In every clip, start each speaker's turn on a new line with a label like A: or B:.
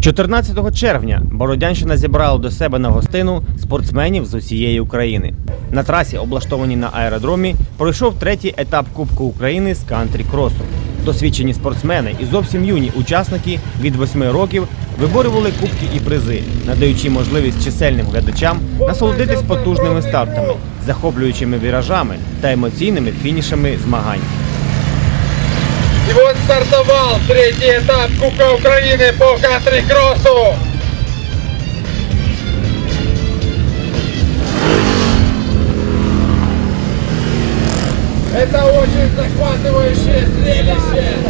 A: 14 червня Бородянщина зібрала до себе на гостину спортсменів з усієї України. На трасі, облаштованій на аеродромі, пройшов третій етап Кубку України з кантрі-кросу. Досвідчені спортсмени і зовсім юні учасники від 8 років виборювали кубки і призи, надаючи можливість чисельним глядачам насолодитись потужними стартами, захоплюючими віражами та емоційними фінішами змагань.
B: И вот стартовал третий этап Кубка Украины по кантри-кроссу. Это очень захватывающее зрелище.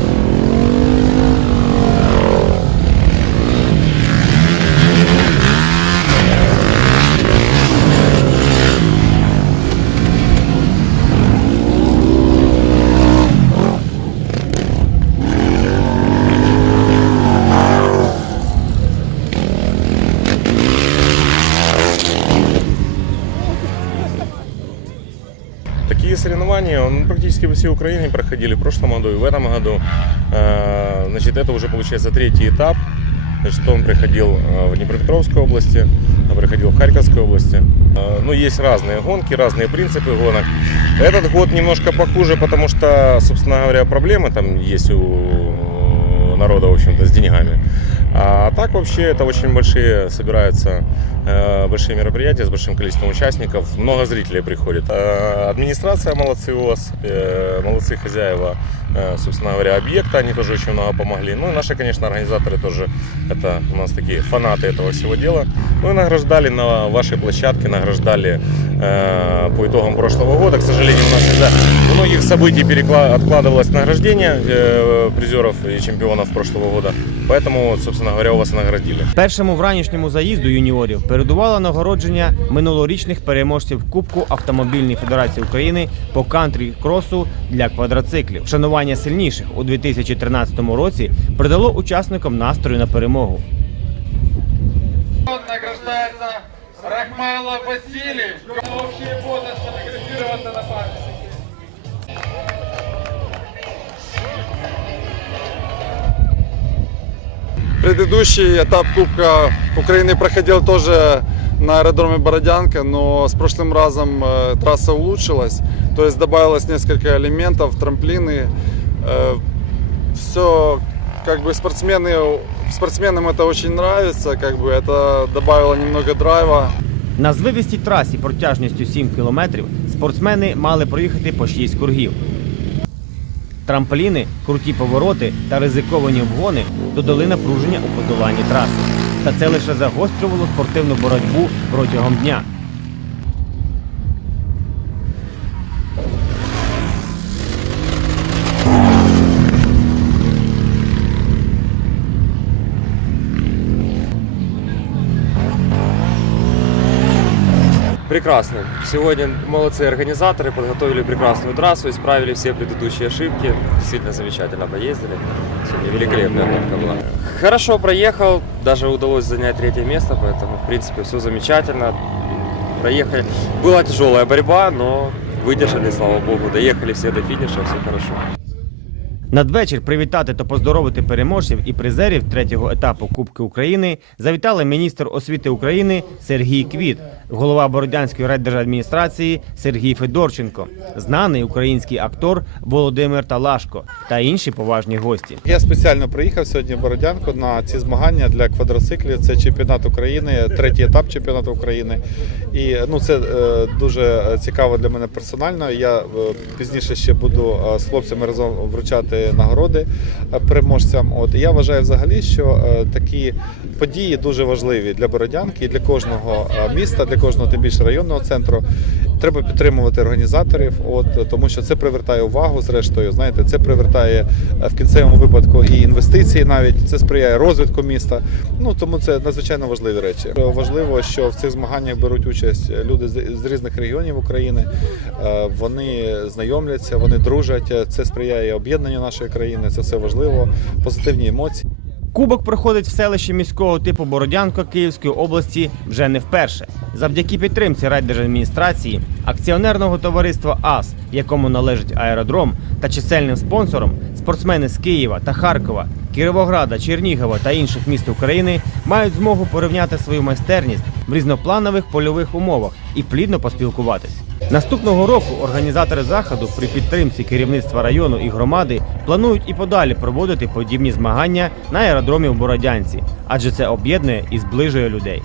C: Такие соревнования ну, практически по всей Украине проходили в прошлом году и в этом году. Э, Значит, это уже получается третий этап. Значит, он приходил э, в Днепропетровской области, а проходил в Харьковской области. Э, Ну, есть разные гонки, разные принципы гонок. Этот год немножко похуже, потому что, собственно говоря, проблемы там есть у народа, в общем-то, с деньгами. А так вообще это очень большие собираются э, большие мероприятия с большим количеством участников. Много зрителей приходит. Э, администрация молодцы у вас, э, молодцы хозяева, э, собственно говоря, объекта. Они тоже очень много помогли. Ну и наши, конечно, организаторы тоже, это у нас такие фанаты этого всего дела. Ну и награждали на вашей площадке, награждали э, по итогам прошлого года. К сожалению, у нас из-за многих событий перекла- откладывалось награждение э, призеров и чемпионов прошлого года. Поэтому, собственно говоря, у вас и наградили.
A: Першому вранішньому заїзду юніорів передувало нагородження минулорічних переможців Кубку Автомобільної Федерації України по кантрі кросу для квадроциклів. Шанування сильніших у 2013 році придало учасникам настрою на перемогу.
B: Награждается Рахмалов Василий. Общие фото сфотографироваться на память.
D: Предыдущий этап Кубка Украины проходил тоже на аэродроме Бородянка, но с прошлым разом э, трасса улучшилась, то есть добавилось несколько элементов, трамплины. все, как бы спортсмены, спортсменам это очень нравится, как бы это добавило немного драйва.
A: На звивістій трасі протяжністю 7 кілометрів спортсмени мали проїхати по 6 кругів. Трампліни, круті повороти та ризиковані обгони додали напруження у подоланні траси. Та це лише загострювало спортивну боротьбу протягом дня.
E: Прекрасно. Сегодня молодцы организаторы, подготовили прекрасную трассу, исправили все предыдущие ошибки. Действительно замечательно поездили. Сегодня великолепная гонка была. Хорошо проехал, даже удалось занять третье место, поэтому, в принципе, все замечательно. Проехали. Была тяжелая борьба, но выдержали, слава богу. Доехали все до финиша, все хорошо.
A: Надвечір привітати та поздоровити переможців і призерів третього етапу Кубки України завітали міністр освіти України Сергій Квіт, голова Бородянської райдержадміністрації Сергій Федорченко, знаний український актор Володимир Талашко та інші поважні гості.
F: Я спеціально приїхав сьогодні в Бородянку на ці змагання для квадроциклів. Це чемпіонат України, третій етап чемпіонату України. І ну це е, дуже цікаво для мене персонально. Я е, пізніше ще буду е, з хлопцями разом вручати нагороди переможцям. От я вважаю взагалі, що е, такі події дуже важливі для Бородянки і для кожного е, міста, для кожного тим більше районного центру. Треба підтримувати організаторів, от тому що це привертає увагу. Зрештою, знаєте, це привертає е, в кінцевому випадку і інвестиції, навіть це сприяє розвитку міста. Ну тому це надзвичайно важливі речі. Важливо, що в цих змаганнях беруть участь люди з з різних регіонів України. Е, Вони знайомляться, вони дружать. Це сприяє об'єднанню нашої країни. Це все важливо, позитивні емоції.
A: Кубок проходить в селищі міського типу Бородянка Київської області вже не вперше. Завдяки підтримці райдержадміністрації, акціонерного товариства АС, якому належить аеродром, та чисельним спонсором, спортсмени з Києва та Харкова Кіровограда, Чернігова та інших міст України мають змогу порівняти свою майстерність в різнопланових польових умовах і плідно поспілкуватись. Наступного року організатори заходу при підтримці керівництва району і громади планують і подалі проводити подібні змагання на аеродромі в Бородянці, адже це об'єднує і зближує людей.